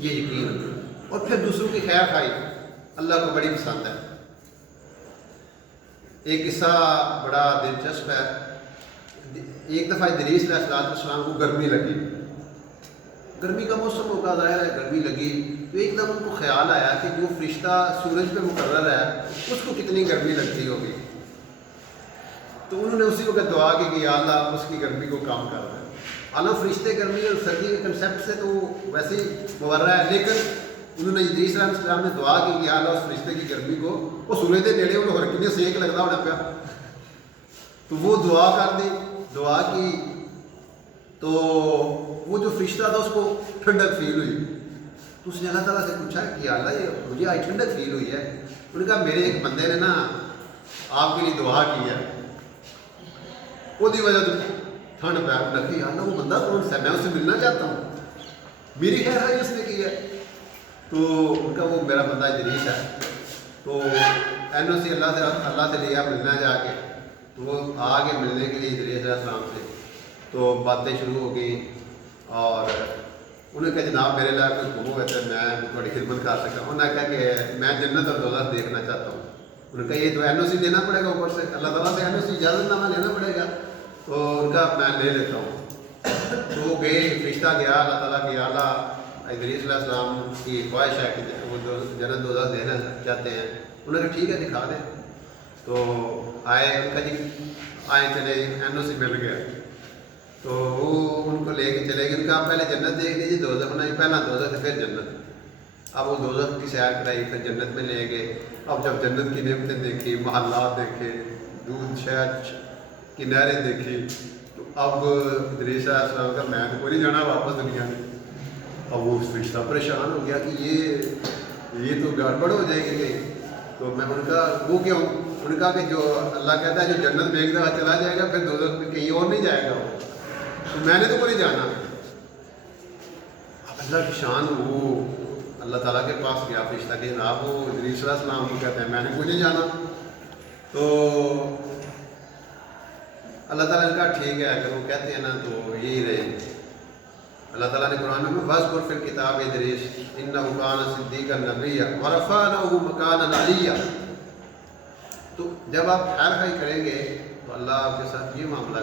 یہ یقین رکھو، اور پھر دوسروں کی خیر خواہی اللہ کو بڑی پسند ہے۔ ایک قصہ بڑا دلچسپ ہے۔ ایک دفعہ ادریس علیہ السلام کو گرمی لگی، گرمی کا موسم ہوگا، ظاہر ہے گرمی لگی، تو ایک دم ان کو خیال آیا کہ جو فرشتہ سورج پہ مقرر ہے اس کو کتنی گرمی لگتی ہوگی۔ تو انہوں نے اسی وقت دعا کی کہ یا اللہ اس کی گرمی کو کم کر دیں۔ حالانکہ فرشتے گرمی اور سردی کے کنسیپٹ سے تو ویسے ہی مبرہ ہے، لیکن انہوں نے ادریس علیہ السلام نے دعا کی کہ یا اللہ اس فرشتے کی گرمی کو، وہ سورج کے نیڑے انہوں ہر کتنے سیک لگتا ہونا پیا، تو وہ دعا کر دی، دعا کی تو وہ جو فرشتہ تھا اس کو ٹھنڈک فیل ہوئی۔ تو اس نے اللہ تعالیٰ سے پوچھا کہ یا اللہ یہ مجھے آج ٹھنڈک فیل ہوئی ہے۔ انہوں نے کہا میرے ایک بندے نے نا آپ کے لیے دعا کی ہے، وہ دی وجہ تو ٹھنڈ پہ رکھی۔ یا اللہ وہ بندہ کون سا ہے، میں اسے ملنا چاہتا ہوں، میری خیر ہے جس نے کی ہے۔ تو ان کا وہ میرا بندہ ادریس ہے، تو این او سی اللہ سے لیا ملنا جا کے، تو وہ آگے ملنے کے لیے ادریس علیہ السلام سے، تو باتیں شروع ہو گئی، اور انہوں نے کہا جناب میرے لیے کوئی حکم ہوئے تو میں تھوڑی خدمت کر سکتا ہوں۔ انہوں نے کہا کہ میں جنت اور دوزخ دیکھنا چاہتا ہوں۔ انہوں نے کہا یہ تو این او سی دینا پڑے گا، اوپر سے اللہ تعالیٰ سے این او سی اجازت نامہ لینا پڑے گا۔ تو ان کا میں لے لیتا ہوں۔ تو وہ گئے، فرشتہ گیا اللہ تعالیٰ کہ یا اللہ ادریس علیہ السلام کی خواہش ہے کہ وہ جنت دوزخ دینا چاہتے ہیں۔ انہوں نے کہا ٹھیک ہے دکھا دیں۔ تو آئے، ان کا جی آئے چلے، این او سی مل گیا، تو وہ ان کو لے کے چلے گئے۔ ان کا آپ پہلے جنت دیکھ لیجیے، دوزخ نہیں، پہلا دوزخ پھر جنت۔ اب وہ دوزخ کی سیر کرائی، پھر جنت میں لے گئے۔ اب جب جنت کی نعمتیں دیکھی، محلات دیکھے، دودھ شہد کی نہریں دیکھی، تو اب ادریس علیہ السلام کا میں تو نہیں جانا واپس دنیا میں۔ اب وہ فرشتہ پریشان ہو گیا کہ یہ تو گڑبڑ ہو جائے گی کہیں۔ تو میں ان کا وہ کیوں، ان کا کہ جو اللہ کہتا ہے جو جنت میں ایک دفعہ چلا جائے گا پھر دوزخ میں کہیں اور نہیں جائے گا وہ، تو میں نے تو نہیں جانا۔ اب اللہ کی شان وہ اللہ تعالیٰ کے پاس گیا فرشتہ کہ جناب وہ ادریس علیہ السلام کو کہتے ہیں میں نے کوئی نہیں جانا۔ تو اللہ تعالیٰ نے کہا ٹھیک ہے اگر وہ کہتے ہیں نا تو یہی رہے۔ اللہ تعالیٰ نے قرآن میں وَاذْكُرْ فِي الْكِتَابِ إِدْرِيسَ إِنَّهُ كَانَ صِدِّيقًا نَبِيًّا وَرَفَعْنَاهُ مَكَانًا عَلِيًّا۔ تو جب آپ خیر خواہی کریں گے تو اللہ آپ کے ساتھ یہ معاملہ